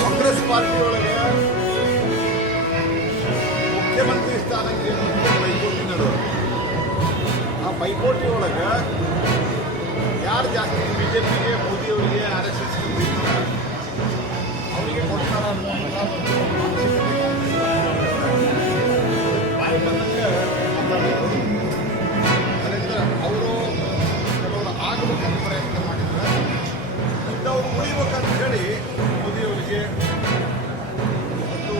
Congress party ಒಳಗೆ ಮುಖ್ಯಮಂತ್ರಿ ಸ್ಥಾನಕ್ಕೆ ಪೈಪೋಟಿ ನಡೆದು ಆ ಪೈಪೋಟಿ ಒಳಗೆ ಯಾರು ಜಾಸ್ತಿ ಬಿಜೆಪಿಗೆ ಮೋದಿಯವರಿಗೆ RSS ಅವರಿಗೆ ಕೊಡ್ತಾರ ಅನ್ನುವಂಥ ಬಾಯಿ ಬಂದಂಗೆ ಮಾತಾಡೋದು. ಅದರಿಂದ ಅವರು ಕೆಲವರು ಆಗಬೇಕಂತ ಪ್ರಯತ್ನ ಮಾಡಿದ್ದಾರೆ. ಇಂಥವ್ರು ಉಳಿಬೇಕಂತ ಹೇಳಿ ಮೋದಿಯವರಿಗೆ ಮತ್ತು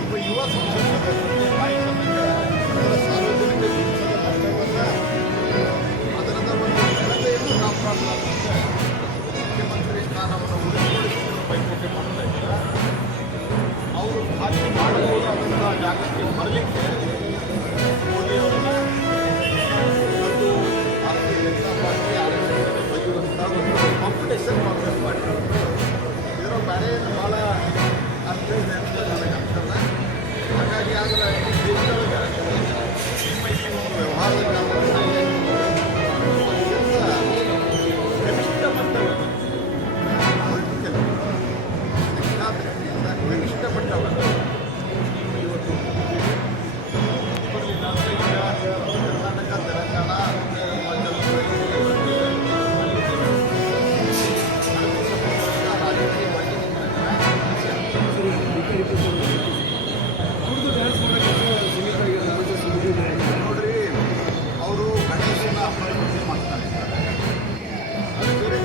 ಒಬ್ಬ ಯುವ ಸಂಸದರಿಗೆ ಬಾಯಿ ಬಂದಂಗೆ ಅದರ ಸಾರ್ವಜನಿಕ ಜೀವನದ ಮಟ್ಟವನ್ನು ಅದರದ ಒಂದು ಘನತೆಯನ್ನು ಕಾಪಾಡಲಾರಂತೆ ಮುಖ್ಯಮಂತ್ರಿ ಸ್ಥಾನವನ್ನು ಉಳಿಸಿಕೊಳ್ಳಿಸಿಕೊಂಡು ಪೈಪೋಟಿ ಮಾಡ್ತಾ ಇದ್ದಾರೆ. ಅವರು ಖಾಲಿ ಮಾಡಬಹುದಾದಂಥ ಜಾಗಕ್ಕೆ ಬರಲಿಕ್ಕೆ ಮೋದಿಯವರನ್ನ ಮತ್ತು ಭಾರತೀಯ ಜನತಾ ಪಾರ್ಟಿ RSS ಬಗೆಯುವಂಥ ಒಂದು ಕಾಂಪಿಟೇಷನ್ ಕಾಂಗ್ರೆಸ್ ಪಾರ್ಟಿ ಇದರ ಬೇರೆ ಭಾಳ ಅರ್ಥ ಇದೆ ಅಂತ ನನಗೆ ಅನ್ಸಲ್ಲ. ಹಾಗಾಗಿ ಆದರೆ ದೇಶದೊಳಗೆ ನಿಮ್ಮ ಈ ಒಂದು ವ್ಯವಹಾರದಲ್ಲಿ ಕನಿಷ್ಠ ಮಟ್ಟವನ್ನು ಕನಿಷ್ಠ ಮಟ್ಟವನ್ನು ಇವತ್ತು ಬರಲಿಲ್ಲ ಅಂದರೆ ಈಗ ಕರ್ನಾಟಕ, ತೆಲಂಗಾಣ, ನೋಡ್ರಿ ಅವರು ಗಣೇಶನ ಅಪರಾಧ ಮಾಡ್ತಾ ಇದ್ದಾರೆ. ಅದು ಬೇರೆ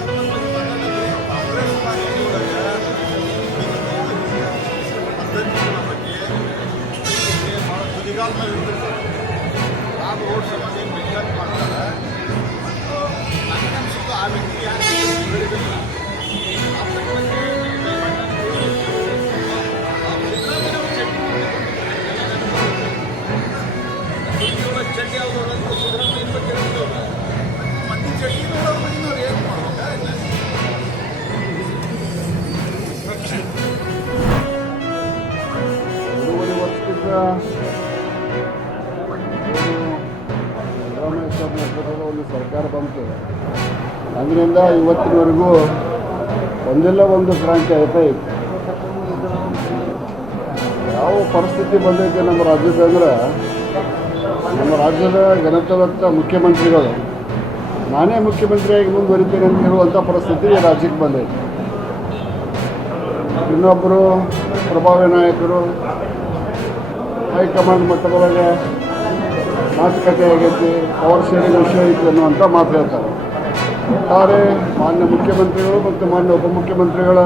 ಕಾಂಗ್ರೆಸ್ ಪಾರ್ಟಿಯೊಳಗೆ ಪದ್ಧತಿಗಳ ಬಗ್ಗೆ ಭಾಳ ತುದಿಗಾಲ ಮೇಲೆ ಇರ್ತಿರ್ತಾರೆ. ಆ ರೋಡ್ ಸಂಬಂಧ ಏನು ಬೇಕಾಗಿ ಮಾಡ್ತಾರೆ. ಮತ್ತು ನನಗೆ ಅನಿಸುತ್ತೆ ಆ ವ್ಯಕ್ತಿ ಯಾಕೆ ಹೇಳಿದಿಲ್ಲ ಆ ಪ್ರಕರಣಕ್ಕೆ ಚಡ್ಡಿ ಯಾವ್ದು ಸಿದ್ದರಾಮಯ್ಯ ಬಗ್ಗೆ ಮಂದಿ ಚಡ್ಡಿ ನೋಡೋದ್ರ ಬಗ್ಗೆ ನಾವು ಏನು ಮಾಡ್ಬೇಕಾ? ಎರಡೂವರೆ ವರ್ಷದಿಂದ ಸಿದ್ದರಾಮಯ್ಯ ನೇತೃತ್ವದ ಒಂದು ಸರ್ಕಾರ ಬಂತು. ಅಂದಿನಿಂದ ಇವತ್ತಿನವರೆಗೂ ಒಂದೆಲ್ಲ ಒಂದು ಕ್ರಾಂತಿ ಆಯ್ತಾ ಇತ್ತು. ಯಾವ ಪರಿಸ್ಥಿತಿ ಬಂದೈತೆ ನಮ್ಮ ರಾಜ್ಯದಂದ್ರೆ, ನಮ್ಮ ರಾಜ್ಯದ ಘನತೆವಂತ ಮುಖ್ಯಮಂತ್ರಿಗಳು ನಾನೇ ಮುಖ್ಯಮಂತ್ರಿಯಾಗಿ ಮುಂದುವರಿತೇನೆ ಅಂತ ಹೇಳುವಂಥ ಪರಿಸ್ಥಿತಿ ರಾಜ್ಯಕ್ಕೆ ಬಂದೈತೆ. ಇನ್ನೊಬ್ಬರು ಪ್ರಭಾವಿ ನಾಯಕರು ಹೈಕಮಾಂಡ್ ಮಟ್ಟದೊಳಗೆ ಮಾತುಕತೆ ಆಗೈತಿ, ಪವರ್ ಶೇರಿಂಗ್ ವಿಷಯ ಐತಿ ಅನ್ನುವಂಥ ಮಾತು ಹೇಳ್ತಾರೆ. ಒಟ್ಟಾರೆ ಮಾನ್ಯ ಮುಖ್ಯಮಂತ್ರಿಗಳು ಮತ್ತು ಮಾನ್ಯ ಉಪಮುಖ್ಯಮಂತ್ರಿಗಳ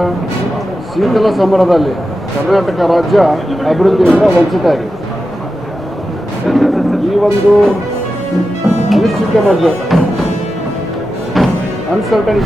ಶೀತಲ ಸಮರದಲ್ಲಿ ಕರ್ನಾಟಕ ರಾಜ್ಯ ಅಭಿವೃದ್ಧಿಯಿಂದ ವಂಚಿತ ಆಗಿದೆ. ಈ ಒಂದು ಅನಿಶ್ಚಿತ ಮಧ್ಯೆ ಅನ್ಸರ್ಟನ್